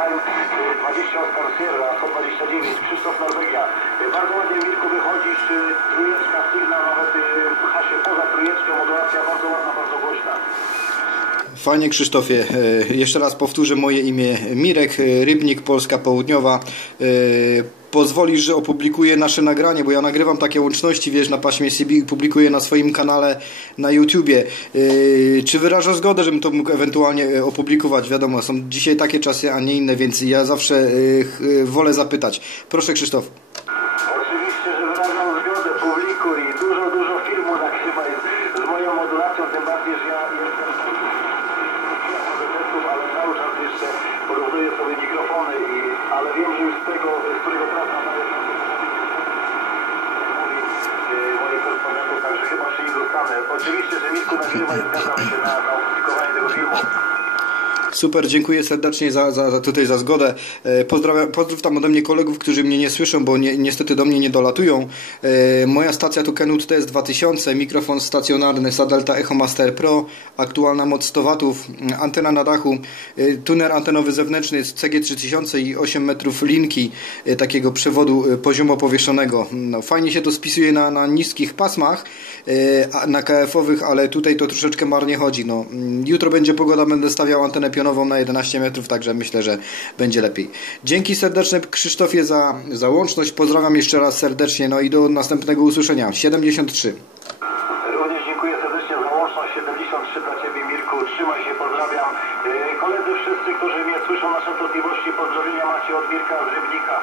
Y, 20 Oscar Sierra, 129, Krzysztof Norwegia. Bardzo ładnie Mirku wychodzisz, y, trójeczka, sygnał nawet y, pcha się poza trójeczkę, modulacja bardzo ładna, bardzo głośna. Fajnie Krzysztofie, E, jeszcze raz powtórzę moje imię Mirek e, Rybnik, Polska Południowa. E, Pozwolisz, że opublikuję nasze nagranie, bo ja nagrywam takie łączności, wiesz, na paśmie CB i publikuję na swoim kanale na YouTubie. E, Czy wyrażasz zgodę, żebym to mógł ewentualnie opublikować? Wiadomo, są dzisiaj takie czasy, a nie inne, więc ja zawsze ch- e, wolę zapytać. Proszę Krzysztof. Oczywiście, że wyrażam zgodę, publikuj. Dużo, dużo filmu nagrywaj z moją modulacją, tym bardziej, że ja jestem prezentów, ale cały czas jeszcze porównuję sobie mikrofony, i, ale wiem, że już z tego, z którego teraz nadaję mówi e, moich korespondentów, także chyba się nie zostanę. Oczywiście, że Mirku nagrywa i zgadzam się na, na opublikowanie tego filmu. Super, dziękuję serdecznie za, za, za tutaj za zgodę. E, Pozdrawiam, pozdrów tam ode mnie kolegów, którzy mnie nie słyszą, bo nie, niestety do mnie nie dolatują. E, Moja stacja to Kenwood TS2000, mikrofon stacjonarny Sadelta Echo Master Pro, aktualna moc 100 watów, m, antena na dachu, e, tuner antenowy zewnętrzny z CG3000 i 8 metrów linki takiego przewodu poziomo powieszonego. No, fajnie się to spisuje na, na niskich pasmach, na KF-owych, ale tutaj to troszeczkę marnie chodzi. No, mm, jutro będzie pogoda, będę stawiał antenę pionową na 11 metrów, także myślę, że będzie lepiej. Dzięki serdeczne Krzysztofie za, za łączność. Pozdrawiam jeszcze raz serdecznie, no i do następnego usłyszenia. 73. Również dziękuję serdecznie za łączność. 73 dla Ciebie, Mirku. Trzymaj się, pozdrawiam. E, koledzy wszyscy, którzy mnie słyszą, nasze trudliwości, pozdrowienia macie od Mirka z Rybnika.